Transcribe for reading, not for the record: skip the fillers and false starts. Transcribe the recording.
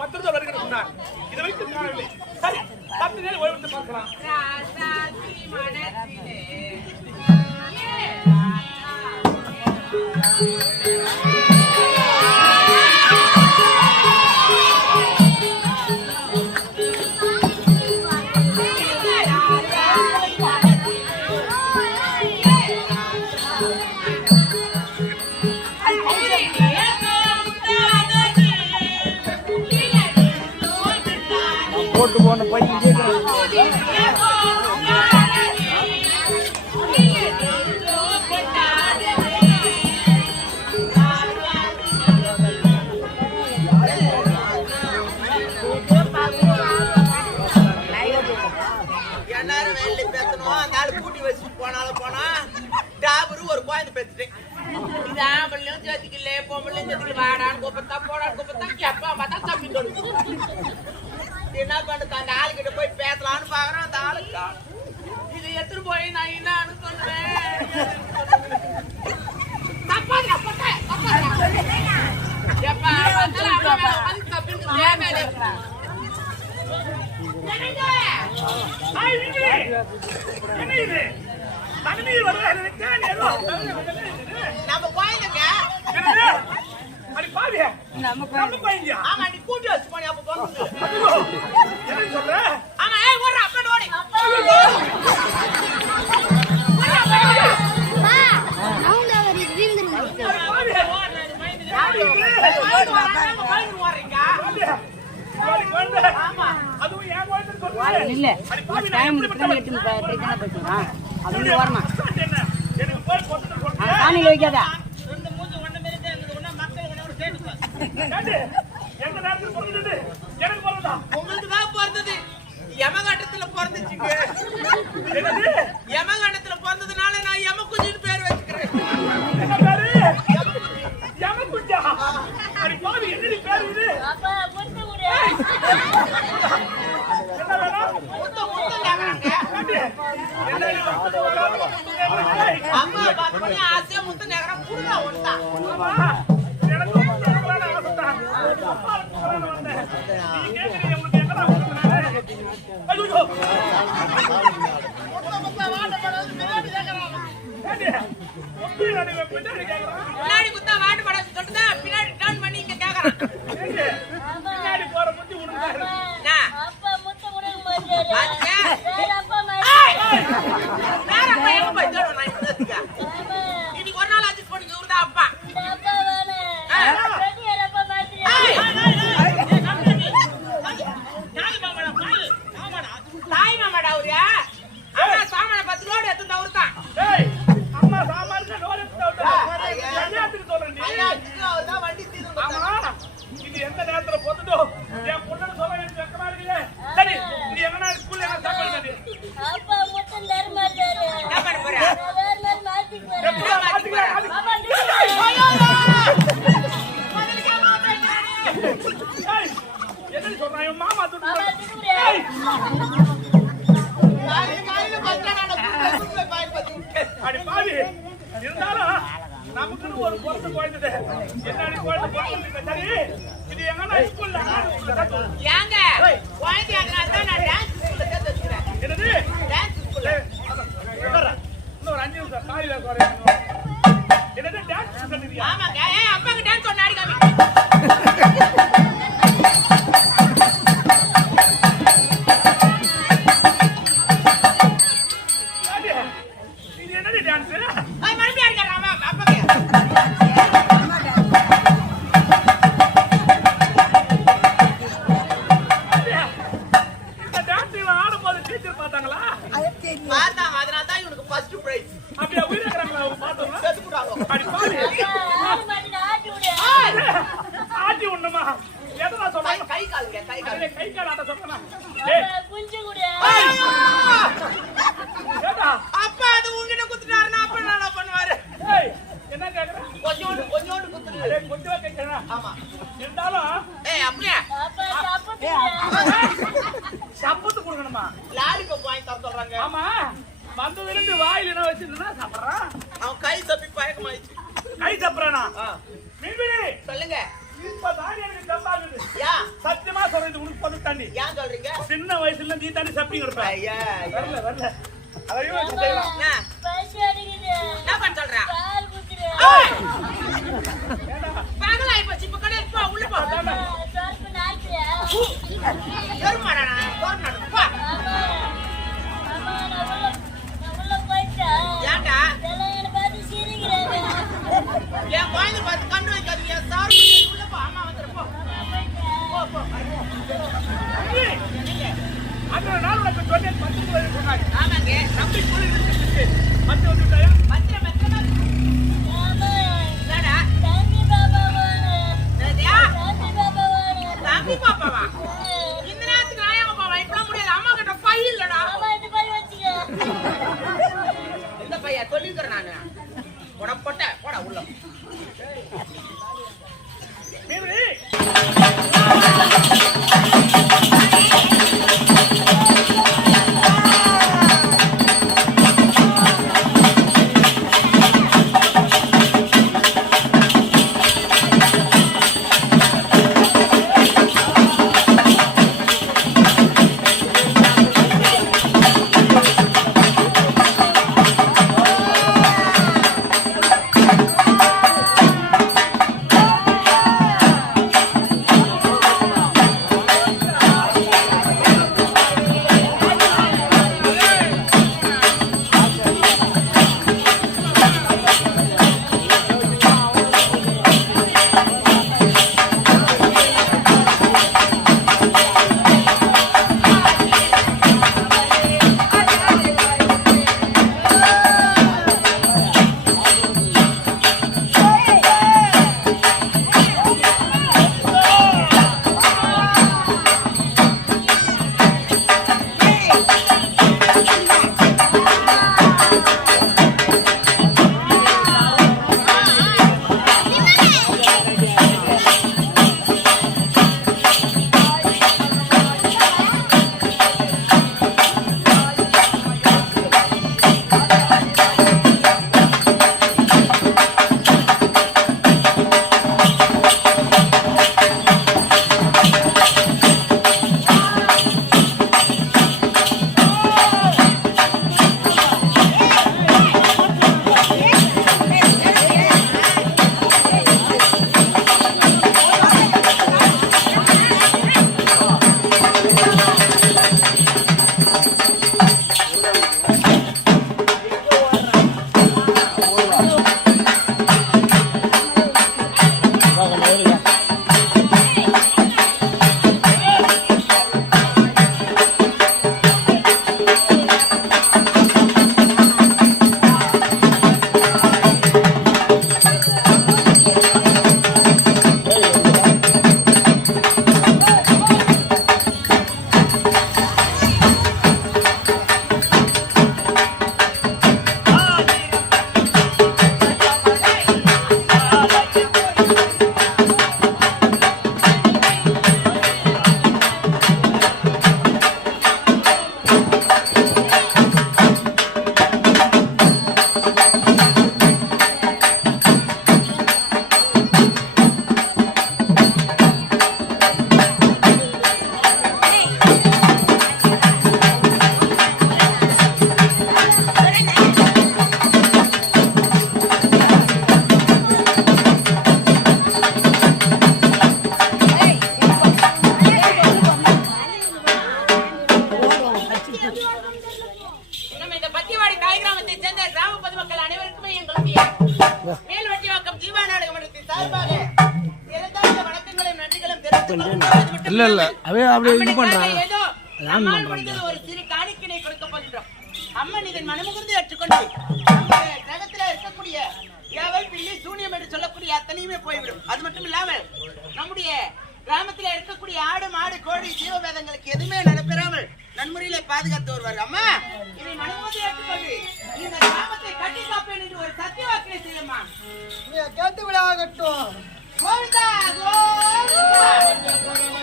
பத்திரத்தை வருகிறது சொன்னார். இதை வைத்து காணவில்லை. சரி, 10 நேரம் ஓய்வெடுத்து பார்க்கலாம். போட்டு போன பையன் எல்லாரும் வெளில பேசணும். அந்த ஆள் கூட்டி வச்சுட்டு போனாலும் போனா டாபரு ஒரு குழந்தை பேசிட்டேன். இது ஆம்பளையும் சேர்த்துக்கல பொம்பளையும் சேர்த்துக்கல வாடான்னு கூப்பத்தா போடான்னு கூப்பத்தா எப்ப பார்த்தா தம்பி தொடுக்கும். என்ன பண்ணுறது? அந்த ஆளுகிட்ட போய் பேசலான்னு பாக்குறோம். அந்த ஆளுக்கு இதை எடுத்துட்டு போய் நான் என்னன்னு சொல்லுவேன். நம்ம குழந்தைங்க ஆமா நீ கூட்டி வச்சு போனி அப்ப போறது. ஆமா ஏய் ஓடுற அப்ப ஓடி உங்களுக்குதான் பிறந்தது. யமகண்டத்துல பிறந்துச்சுங்க. யமகண்டத்துல பிறந்ததுனால நான் யமகுஞ்சின்னு பேர் வச்சுக்கிறேன். அம்மா பாத்து ஆசையா முத்த நேரம் புடுங்க ஒண்ணா பின்னாடி குத்தா வாட்டு படம் சொல்லுதா பின்னாடி டர்ன் பண்ணி இங்க கேக்குறான். பின்னாடி போற முத்தி உனக்கு அப்பா முத்த உனக்கு மாட்டேன். இன்னைக்கு ஒரு நாள் அட்ஜஸ்ட் பண்ணி இவரு தான் அப்பா. தாய் மாமாடா அவரு. அம்மா சாமான 10 ரோடு எடுத்து அவரு தான். அம்மா சாமான ரோடு எடுத்து அவர் தான் வண்டி தீர்ந்து. இது எந்த நேரத்துல போட்டுட்டோ என் பொண்ணு சொல்ல வேண்டிய வெக்கமா இருக்குது. சரி நீ எங்கனா ஸ்கூல்ல என்ன சாப்பிடுறது? அப்பா முத்தம் தர மாட்டாரு. என்ன பண்ண போற? வேற மாதிரி மாத்திக்குவாரு. எப்படி மாத்திக்குவாரு? பாபா முதல்ல மாட்டாரு. என்ன சொல்றாய் மாமா துட்டு? ஏய் காலையில பத்தனா நான் கூப்பிட்டு பாய் பத்தி. அடி பாவி இருந்தாலும் நமக்குன்னு ஒரு பொறுத்து போயிடுது. என்னடி கோயில போறது? சரி இது எங்கனா ஸ்கூல்ல ஏங்க கோயில அதனால நான் டான்ஸ் ஸ்கூல்ல சேர்த்து வச்சிருக்கேன். என்னது டான்ஸ் ஸ்கூல்ல? இன்னும் ஒரு 5 நிமிஷம் காலையில போறேன். என்னது டான்ஸ் ஸ்கூல்ல? ஆமாங்க. ஏய் அப்பாக்கு டான்ஸ் சொன்னா அடி காமி. இது என்னடி டான்ஸ்? ஐ மறுபடியும் அடிக்கறாமா அப்பாக்கு. இந்த டான்ஸ்ல ஆடும்போது டீச்சர் பார்த்தாங்களா? பார்த்தாங்க. அதனால தான் இவனுக்கு ஃபர்ஸ்ட் பிரைஸ். அப்படியே உயிரக்கறாங்களா அவங்க பார்த்தோம்னா? செத்துட்டாங்க. அடி பாவி. ஆட்டி ஒண்ணுமா? எதனா சொல்றாங்க? கை கால் கை கால் ஆட்ட சொல்றானா? டேய் குஞ்சு குடு. ஏடா அப்பா அது உன்கிட்ட குத்துறாருன்னா அப்ப என்ன பண்ணுவாரு? ஏய் என்ன கேக்குற? கொஞ்சோண்டு குத்துறாரு. டேய் கொஞ்சமா கேக்குறா? ஆமா. இருந்தாலும் ஏய் அப்படியே அப்பா சப்பத்து குடுக்கணுமா? லாலிபாப் வாங்கி தர சொல்றாங்க. ஆமா. வந்ததுல இருந்து வாயில என்ன வச்சிருந்தா சாப்பிடுறான். அவன் கை தப்பி பயக்கமாயிச்சு. கை தப்புறானா? மீன்பிடி சொல்லுங்க. இப்ப தாடி எனக்கு தப்பாகுது. யா சத்தியமா தாண்டி ஏன் சொல்றீங்க? சின்ன வயசுல நீ தாண்டி சப்பிங் இருப்ப. ஐயா வரல வரல அதையும் வச்சு செய்யலாம். என்ன பண்ண சொல்றா? பகல் ஆயிப்போச்சு. இப்ப கடை போ, உள்ள போ. எருமாடா நான் போறேன். போ. ஏன்டா? என் குழந்தை பார்த்து கண்டு வைக்காதீங்க. சார் உள்ள போ. அம்மா வந்துரு போ. போ போ. அந்த நாள் உனக்கு சொன்னேன் 10 வயசு சொன்னாங்க. ஆமாங்க. தம்பி ஸ்கூல்ல இருக்கு. 10 வந்துட்டாயா? பத்திர என்னடா? தம்பி பாப்பாவா? இந்த நேரத்துக்கு நான் ஏன் பாப்பா? இப்பலாம் முடியாது. அம்மா கிட்ட பை இல்லடா. இந்த பையா சொல்லிக்கிறேன் நானு. உடப்பட்ட போடா உள்ள. மீறி நம்ம இந்த பத்திவாடி தாய் கிராமத்தை சேர்ந்த கிராம பொதுமக்கள் அனைவருக்குமே எங்களுடைய மேல்வட்டிவாக்கம் ஜீவா நாடக மன்றத்தின் சார்பாக சிறந்த வணக்கங்களையும் நன்றிகளும் தெரிவித்துக் இல்ல இல்ல அவே அப்படியே இது பண்றாங்க. ஏதோ நம்மால் முடிந்தது ஒரு சிறு காணிக்கினை கொடுக்க போகின்றோம். அம்மன் இதன் மனமுகர்ந்து ஏற்றுக்கொண்டு நம்ம கிரகத்துல இருக்கக்கூடிய யாவல் பில்லி சூனியம் என்று சொல்லக்கூடிய அத்தனையுமே போய்விடும். அது மட்டும் இல்லாமல் நம்முடைய கிராமத்துல இருக்கக்கூடிய ஆடு மாடு கோழி ஜீவவேதங்களுக்கு எதுவுமே நடைபெறாமல் நன்முறையில பாதுகாத்து வருவார். அம்மா இதை மனமுகர்ந்து ஏற்றுக்கொண்டு இந்த கிராமத்தை கட்டி காப்பேன் என்று ஒரு சத்திய வாக்கினை செய்யம்மா. கேட்டு விடாகட்டும். கோவிந்தா கோவிந்தா